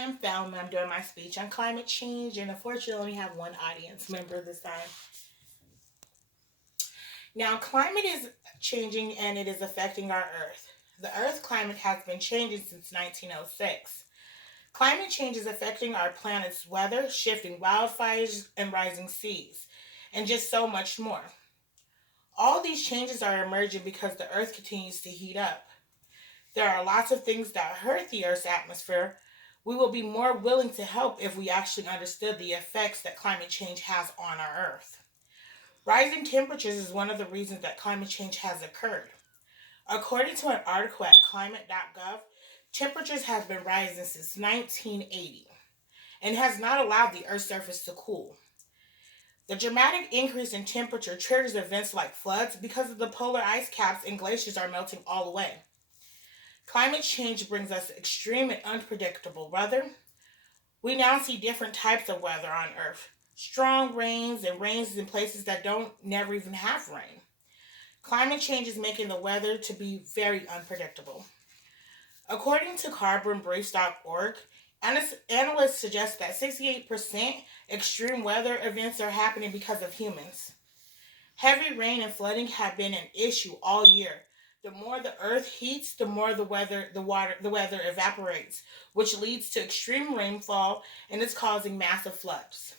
I'm Thelma. I'm doing my speech on climate change, and unfortunately, I only have one audience member this time. Now, climate is changing and it is affecting our Earth. The Earth climate has been changing since 1906. Climate change is affecting our planet's weather, shifting wildfires and rising seas, and just so much more. All these changes are emerging because the Earth continues to heat up. There are lots of things that hurt the Earth's atmosphere. We will be more willing to help if we actually understood the effects that climate change has on our Earth. Rising temperatures is one of the reasons that climate change has occurred. According to an article at climate.gov, temperatures have been rising since 1980 and has not allowed the Earth's surface to cool. The dramatic increase in temperature triggers events like floods because of the polar ice caps and glaciers are melting all away. Climate change brings us extreme and unpredictable weather. We now see different types of weather on Earth. Strong rains and rains in places that don't never even have rain. Climate change is making the weather to be very unpredictable. According to carbonbriefs.org, analysts suggest that 68% extreme weather events are happening because of humans. Heavy rain and flooding have been an issue all year. The more the earth heats, the more the weather evaporates, which leads to extreme rainfall and is causing massive floods.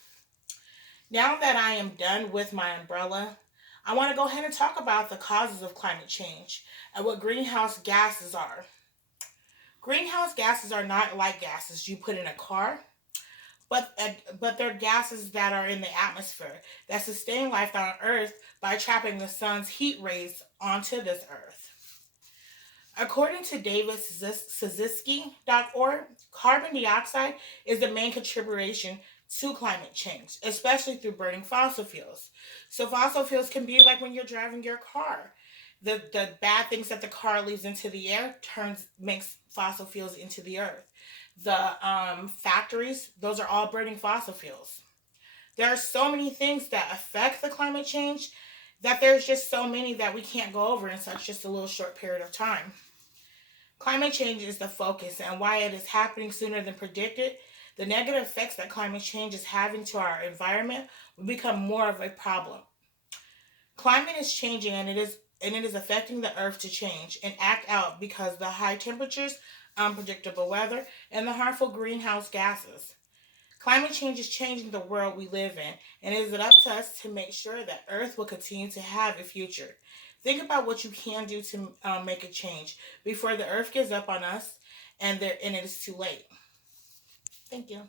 Now that I am done with my umbrella, I want to go ahead and talk about the causes of climate change and what greenhouse gases are. Greenhouse gases are not like gases you put in a car, but they're gases that are in the atmosphere that sustain life on Earth by trapping the sun's heat rays onto this Earth. According to davidszczynski.org, carbon dioxide is the main contribution to climate change, especially through burning fossil fuels. So fossil fuels can be like when you're driving your car. The bad things that the car leaves into the air turns makes fossil fuels into the earth. The factories, those are all burning fossil fuels. There are so many things that affect the climate change that there's just so many that we can't go over in such just a little short period of time. Climate change is the focus, and why it is happening sooner than predicted, the negative effects that climate change is having to our environment will become more of a problem. Climate is changing and it is affecting the earth to change and act out because the high temperatures, unpredictable weather, and the harmful greenhouse gases. Climate change is changing the world we live in, and it is up to us to make sure that Earth will continue to have a future. Think about what you can do to make a change before the Earth gives up on us and it is too late. Thank you.